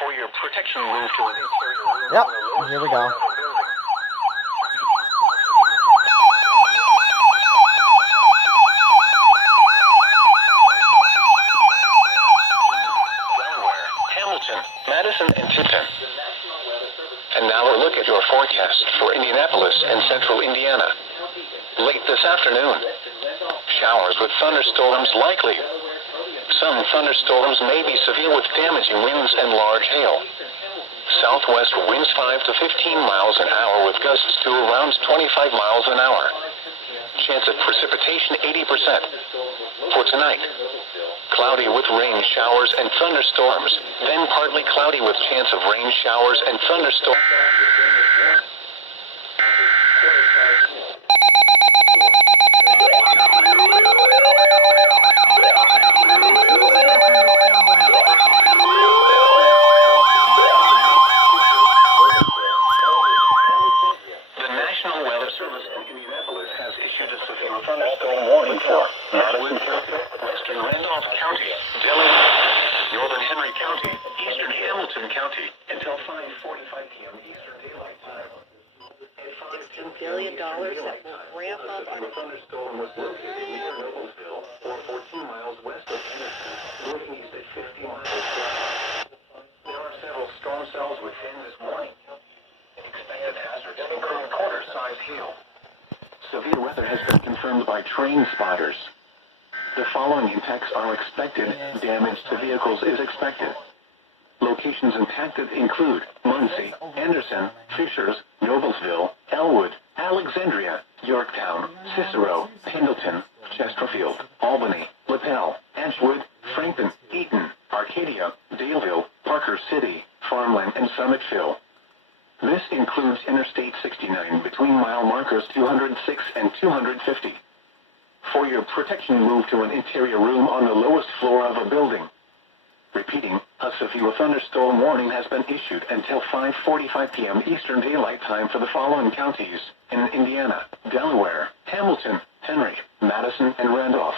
For your protection, move to an interior room. Yep, here we go. Madison and Tipton. And now a look at your forecast for Indianapolis and central Indiana. Late this afternoon, showers with thunderstorms likely. Some thunderstorms may be severe with damaging winds and large hail. Southwest winds 5 to 15 miles an hour with gusts to around 25 miles an hour. Chance of precipitation 80%. For tonight, cloudy with rain showers and thunderstorms, then partly cloudy with chance of rain showers and thunderstorms. The National Weather Service in Indianapolis has issued a severe thunderstorm warning for Madison County, Western Randolph County, Delaware, Northern Henry County, Eastern Hamilton County, until 5:45 p.m. Eastern Daylight Time. $16 billion that will ramp up on The thunderstorm was located near Noblesville, or 14 miles west of Henderson, northeast at 50 miles south. There are several storm cells within this warning. Expected hazards include quarter-size hail. Severe weather has been confirmed by train spotters. The following impacts are expected. Damage to vehicles is expected. Locations impacted include Muncie, Anderson, Fishers, Noblesville, Elwood, Alexandria, Yorktown, Cicero, Pendleton, Chesterfield, Albany, LaPel, Edgewood, Franklin, Eaton, Arcadia, Daleville, Parker City, Farmland, and Summitville. This includes Interstate 69 between mile markers 206 and 250. For your protection, move to an interior room on the lowest floor of a building. Repeating, a severe thunderstorm warning has been issued until 5:45 p.m. Eastern Daylight Time for the following counties in Indiana: Delaware, Hamilton, Henry, Madison, and Randolph.